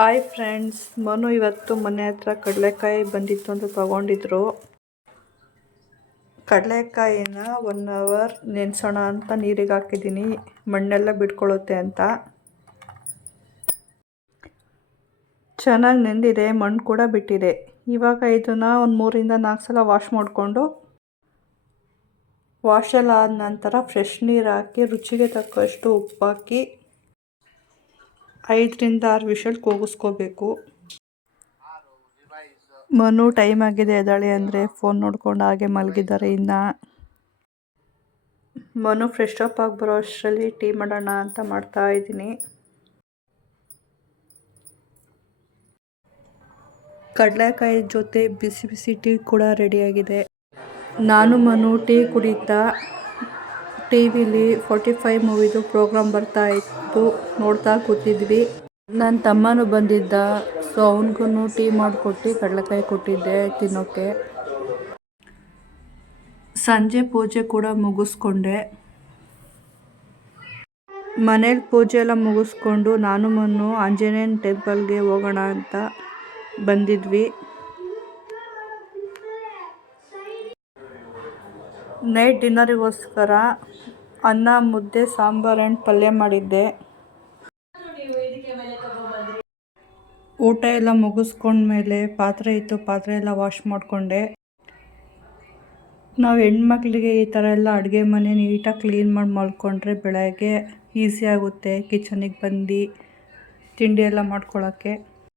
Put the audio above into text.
Hi friends, Manu ಇವತ್ತು ಮನೆ ಹತ್ರ ಕಡಲೆಕಾಯಿ ಬಂದಿತ್ತು ಅಂತ ತಗೊಂಡಿದ್ರು. ಕಡಲೆಕಾಯಿನ 1 ಅವರ್ ನೆನೆಸೋಣ ಅಂತ ನೀರಿಗೆ ಹಾಕಿದ್ದೀನಿ, ಮಣ್ಣೆಲ್ಲ ಬಿಟ್ಕೊಳ್ಳುತ್ತೆ ಅಂತ. ಚೆನ್ನಾಗಿ ನೆಂದಿದೆ, ಮಣ್ಣು ಕೂಡ ಬಿಟ್ಟಿದೆ. ಇವಾಗ ಇದನ್ನು ಒಂದು 3-4 ಸಲ ವಾಶ್ ಮಾಡಿಕೊಂಡು, ವಾಶೆಲ್ಲ ಆದ ನಂತರ ಫ್ರೆಶ್ ನೀರು ಹಾಕಿ ರುಚಿಗೆ ತಕ್ಕಷ್ಟು ಉಪ್ಪು ಹಾಕಿ 5-6 ವಿಷಲ್ ಕೂಗಿಸ್ಕೋಬೇಕು. ಮನು ಟೈಮ್ ಆಗಿದೆ ಎದ್ದಾಳೆ ಅಂದರೆ ಫೋನ್ ನೋಡ್ಕೊಂಡು ಹಾಗೆ ಮಲಗಿದ್ದಾರೆ. ಇನ್ನು ಮನು ಫ್ರೆಶ್ ಅಪ್ ಆಗಿ ಬರೋ ಅಷ್ಟರಲ್ಲಿ ಟೀ ಮಾಡೋಣ ಅಂತ ಮಾಡ್ತಾ ಇದ್ದೀನಿ. ಕಡಲೆಕಾಯಿ ಜೊತೆ ಬಿಸಿ ಬಿಸಿ ಟೀ ಕೂಡ ರೆಡಿಯಾಗಿದೆ. ನಾನು ಮನು ಟೀ ಕುಡಿತಾ ಟಿ ವಿಲಿ 45 ಮೂವಿದು ಪ್ರೋಗ್ರಾಮ್ ಬರ್ತಾ ಇತ್ತು, ನೋಡ್ತಾ ಕೂತಿದ್ವಿ. ನನ್ನ ತಮ್ಮನೂ ಬಂದಿದ್ದ, ಸೊ ಅವನಿಗೂ ಟೀ ಮಾಡಿಕೊಟ್ಟು ಕಡಲೆಕಾಯಿ ಕೊಟ್ಟಿದ್ದೆ ತಿನ್ನೋಕ್ಕೆ. ಸಂಜೆ ಪೂಜೆ ಕೂಡ ಮುಗಿಸ್ಕೊಂಡೆ. ಮನೇಲಿ ಪೂಜೆ ಎಲ್ಲ ಮುಗಿಸ್ಕೊಂಡು ನಾನು ಮನು ಆಂಜನೇಯನ ಟೆಂಪಲ್ಗೆ ಹೋಗೋಣ ಅಂತ ಬಂದಿದ್ವಿ. ನೈಟ್ ಡಿನ್ನರಿಗೋಸ್ಕರ ಅನ್ನ, ಮುದ್ದೆ, ಸಾಂಬಾರು ಆ್ಯಂಡ್ ಪಲ್ಯ ಮಾಡಿದ್ದೆ. ಊಟ ಎಲ್ಲ ಮುಗಿಸ್ಕೊಂಡ್ಮೇಲೆ ಪಾತ್ರೆ ಇತ್ತು, ಪಾತ್ರೆ ಎಲ್ಲ ವಾಶ್ ಮಾಡಿಕೊಂಡೆ. ನಾವು ಹೆಣ್ಮಕ್ಳಿಗೆ ಈ ಥರ ಎಲ್ಲ ಅಡುಗೆ ಮನೆ ನೀಟಾಗಿ ಕ್ಲೀನ್ ಮಾಡಿ ಮಲ್ಕೊಂಡ್ರೆ ಬೆಳಗ್ಗೆ ಈಸಿ ಆಗುತ್ತೆ ಕಿಚನಿಗೆ ಬಂದು ತಿಂಡಿ ಎಲ್ಲ ಮಾಡ್ಕೊಳ್ಳೋಕ್ಕೆ.